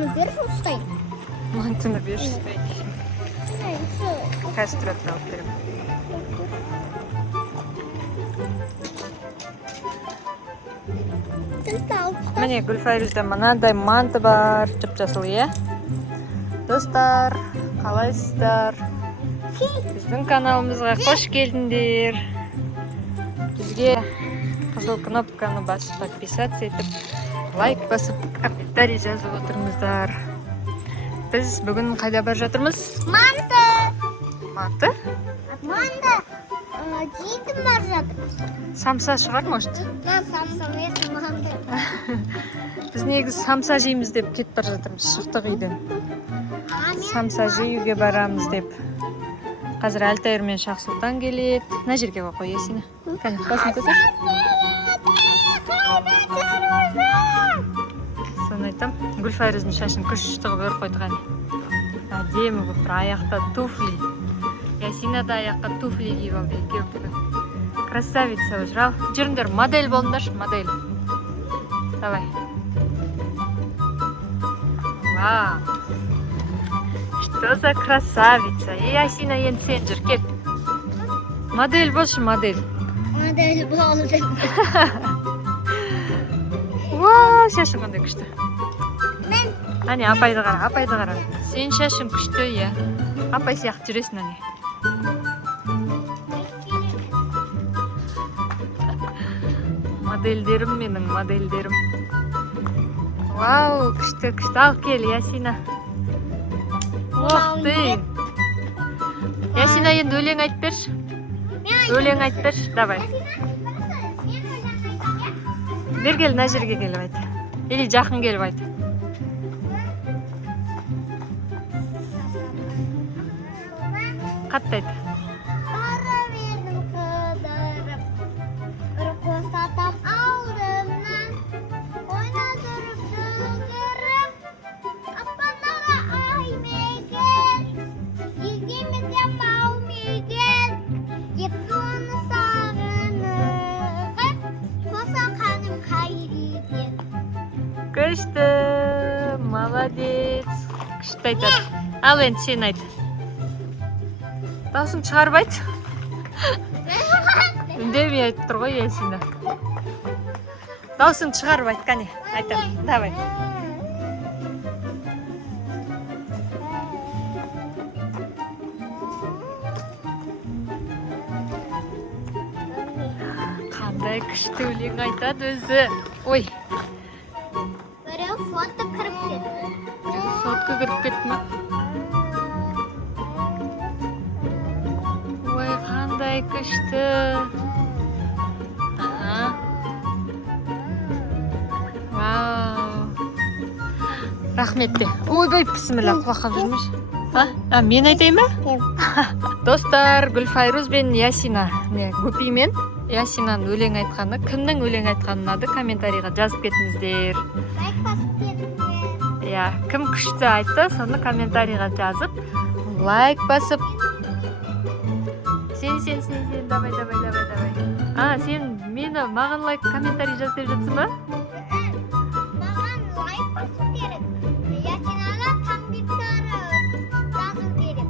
мантыны бер, ұстайын. Мантыны бер, ұстайын. Қазір тұратын алып берем. Міне Гүлфайрузда мынандай манты бар, жып-жасыл, иә? Достар, қалайсыздар? Біздің каналымызға қош келдіңдер. Бізге қызыл кнопканы басып, подписаться етіп, лайк басып, комментарий жазып отырыңыздар. Біз бүгін қайда бар жатырмыз? Манты! Манты? Манты! Жейдім бар жатыр. Самса шығар, может? Самса емес, манты. Біз негіз самса жейміз деп кетіп бар жатырмыз, шықтық үйден. Самса жеуге барамыз деп. Қазір Альтайыр мен Шақсұлтан келеді. Мына жерге қой, Ясина. Кәне, басын көтер. Соны айтам. Гүлфайрыздың шашын күшті қылып өріп қойдық әне. Әдемі болып тұр, аяқта туфли. Ясина да аяққа туфли киіп алды, екеуі бүгін. Красавица уже. Ал, жүріңдер, модель болыңдаршы, модель. Давай. Вау. Что за красавица? Ясина, енді сен жүр, кет. Модель болшы, модель. Модель болды. Вау, шашың қандай күшті. Мен? Әне, апайды қара, апайды қара. Сен шашың күшті, е. Апай сияқты жүресің, әне. Модельдерім менің, модельдерім. Вау, күшті, күшті. Ал кел, Ясина. Ох, ты. Ясина, енді өлең айт берші. Өлең айт берші, давай. Бер кел, мына жерге келіп айт. Или жақын келіп айт. Қатты айт. Барам едім қыдырып, ұрқос атам алдымнан, ойнадырып жүгіріп, аспандағы ай мекен, егемеден бау мекен, деп оны сағынығып, қоса қаным қайреген. Күшті, молодец. Күшті айтады. Ал енді сен айт. Даусың шығарып айт. Үндемей айтып тұр ғой, Ясина. Даусың шығарып айт, кәне. Айтам, давай. Қандай күшті өлең айтады өзі. Ой, Біреу фото кіріп кетті. сотқа кіріп кетті ма? Ой, қандай күшті. Вау. Рахмет де. Ойбай, бісміллә, құлаққа жүрмеш. Мен айтайын ба? Достар, Гүлфайруз бен Ясина. Гупи мен Ясинаның өлең айтқаны, кімнің өлең айтқаны ұнады, комментарийға жазып кетіңіздер. Лайк басып кетіңіздер. Кім күшті айтты, соны комментарийға жазып, лайк басып. Сен, давай. Сен мені маған лайк, комментарий жаз деп жатсың ба? Маған лайк басу керек. Ясинаға комментарий жазу керек.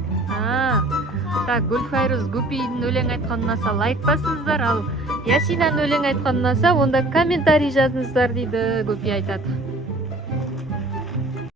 Так, Гүлфайруз Гупидің өлең айтқаны ұнаса лайк басыңыздар, ал Ясинаның өлең айтқаны ұнаса, онда комментарий жазыңыздар дейді Гупи айтады.